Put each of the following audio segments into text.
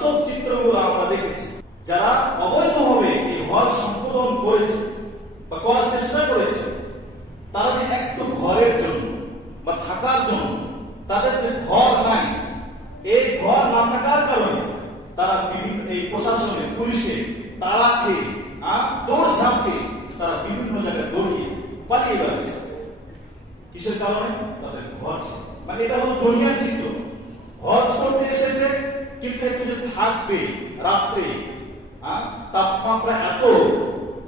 বাস্তব চিত্রগুলো আমরা দেখেছি। যারা অবৈধভাবে এই হজ সম্পাদন করেছে বা করার চেষ্টা করেছে, তারা যে একটু ঘরের জন্য বা থাকার জন্য তাদের যে ঘর নাই, এই ঘর না থাকার কারণে তারা বিভিন্ন এই প্রশাসনে পুলিশে তাড়া খেয়ে দৌড় ঝাঁপ খেয়ে তারা বিভিন্ন জায়গায় দৌড়িয়ে পালিয়ে বেড়াচ্ছে। কিসের কারণে? তাদের ঘর। মানে এটা হলো দুনিয়ার চিত্র। হজ করতে এসেছে, কিন্তু একটু যে থাকবে রাত্রে, তাপমাত্রা এত,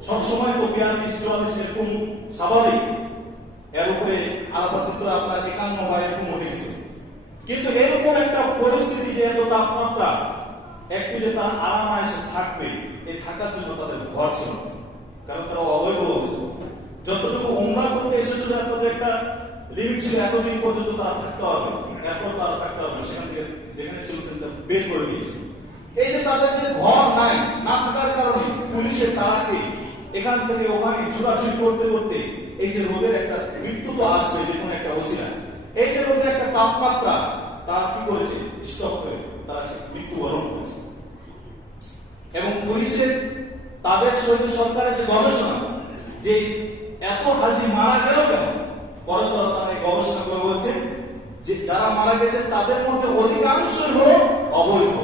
সবসময় তো 42-44 এরকম স্বাভাবিক, এর উপরে আরাফাতে তো আপনার 51 হয় এরকম উঠে গেছে। কিন্তু এরকম একটা পরিস্থিতি যে এত তাপমাত্রা, একটু যে তারা আরামে এসে থাকবে, এই থাকার জন্য তাদের ঘর ছিল না। কারণ তারা অবৈধ অবস্থা। যতটুকু উমরা করতে এসেছিল তাদের একটা লিমিট ছিল, এতদিন পর্যন্ত তারা থাকতে হবে, এরপর তারা থাকতে হবে সেখান থেকে, যেখানে ছিল বের করে দিয়েছে। এই যে তাদের যে ঘর নাই, না থাকার কারণে পুলিশের তাড়াকে এখান থেকে ওখানে ছোটাছুটি করতে করতে এই যে রোদের একটা মৃত্যু তো আসবে যে কোনো একটা ওসিলা, এই যে রোদের একটা তাপমাত্রা তারা কি করেছে, স্টপ করে তারা মৃত্যুবরণ করেছে। এবং পুলিশের তাদের সরকারের যে গবেষণা, যে এত হাজি মারা গেল কেন, পরে তারা এই গবেষণা করে বলছে যে যারা মারা গেছে তাদের মধ্যে অধিকাংশই হলো অবৈধ।